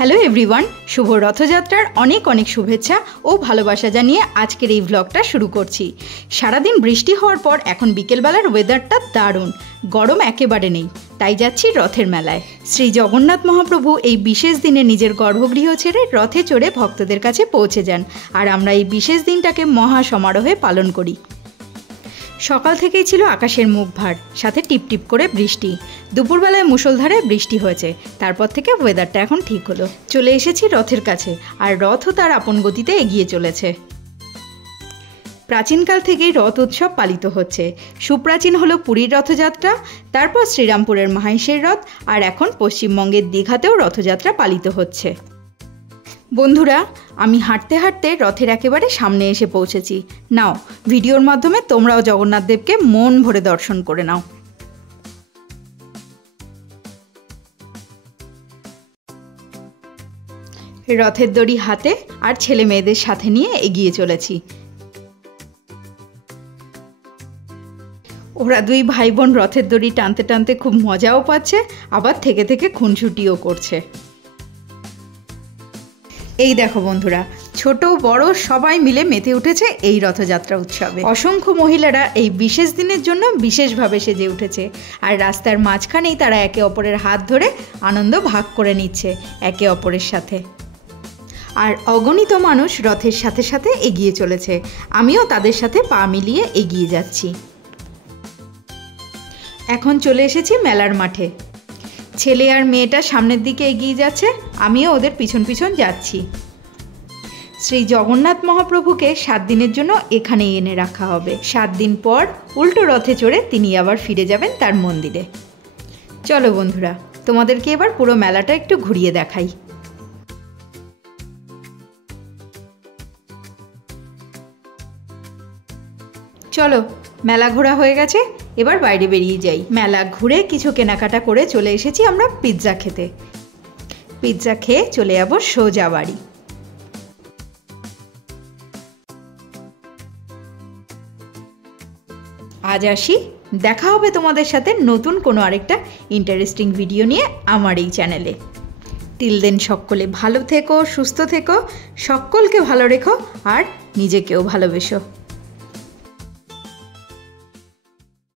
Hello everyone, শুভ রথযাত্রার অনেক অনেক শুভেচ্ছা ও ভালোবাসা জানিয়ে আজকের এই ব্লগটা শুরু করছি। সারাদিন বৃষ্টি হওয়ার পর এখন বিকেলবেলার ওয়েদারটা দারুণ, গরম একেবারে নেই, তাই যাচ্ছি রথের মেলায়। শ্রী জগন্নাথ মহাপ্রভু এই বিশেষ দিনে নিজের গর্ভগৃহ ছেড়ে রথে চড়ে ভক্তদের কাছে পৌঁছে যান, আর আমরা এই বিশেষ দিনটাকে মহা সমারোহে পালন করি। সকাল থেকেই ছিল আকাশের মুখ ভার, সাথে টিপটিপ করে বৃষ্টি। দুপুরবেলায় মুষলধারে বৃষ্টি হয়েছে, তারপর থেকে ওয়েদারটা এখন ঠিক হলো। চলে এসেছি রথের কাছে, আর রথও তার আপন গতিতে এগিয়ে চলেছে। প্রাচীনকাল থেকেই রথ উৎসব পালিত হচ্ছে। সুপ্রাচীন হলো পুরীর রথযাত্রা, তারপর শ্রীরামপুরের মাহেশের রথ, আর এখন পশ্চিমবঙ্গের দীঘাতেও রথযাত্রা পালিত হচ্ছে। বন্ধুরা, আমি হাঁটতে হাঁটতে রথের একেবারে সামনে এসে পৌঁছেছি। নাও, ভিডিওর মাধ্যমে তোমরাও জগন্নাথ দেবকে মন ভরে দর্শন করে নাও। রথের দড়ি হাতে আর ছেলে মেয়েদের সাথে নিয়ে এগিয়ে চলেছি। ওরা দুই ভাই বোন রথের দড়ি টানতে টানতে খুব মজাও পাচ্ছে, আবার থেকে থেকে খুনসুটিও করছে। এই দেখো বন্ধুরা, ছোট বড় সবাই মিলে মেতে উঠেছে এই রথযাত্রা উৎসবে। অসংখ্য মহিলারা এই বিশেষ দিনের জন্য বিশেষভাবে সেজে উঠেছে, আর রাস্তার মাঝখানেই তারা একে অপরের হাত ধরে আনন্দ ভাগ করে নিচ্ছে একে অপরের সাথে। আর অগণিত মানুষ রথের সাথে সাথে এগিয়ে চলেছে, আমিও তাদের সাথে পা মিলিয়ে এগিয়ে যাচ্ছি। এখন চলে এসেছি মেলার মাঠে। ছেলে আর মেয়েটা সামনের দিকে এগিয়ে যাচ্ছে, আমিও ওদের পিছন পিছন যাচ্ছি। শ্রী জগন্নাথ মহাপ্রভুকে 7 দিনের জন্য এখানেই এনে রাখা হবে। 7 দিন পর উল্টো রথে চড়ে তিনি আবার ফিরে যাবেন তার মন্দিরে। চলো বন্ধুরা, তোমাদেরকে এবার পুরো মেলাটা একটু ঘুরিয়ে দেখাই। চলো, মেলা ঘোরা হয়ে গেছে, এবার বাইরে বেরিয়ে যাই। মেলা ঘুরে কিছু কেনাকাটা করে চলে এসেছি আমরা পিৎজা খেতে। পিৎজা খেয়ে চলে যাবো সোজা বাড়ি। আজ আসি, দেখা হবে তোমাদের সাথে নতুন কোনো আরেকটা ইন্টারেস্টিং ভিডিও নিয়ে আমার এই চ্যানেলে। টিল দেন সকলে ভালো থেকো, সুস্থ থেকো, সকলকে ভালো রেখো আর নিজেকেও ভালোবেসো।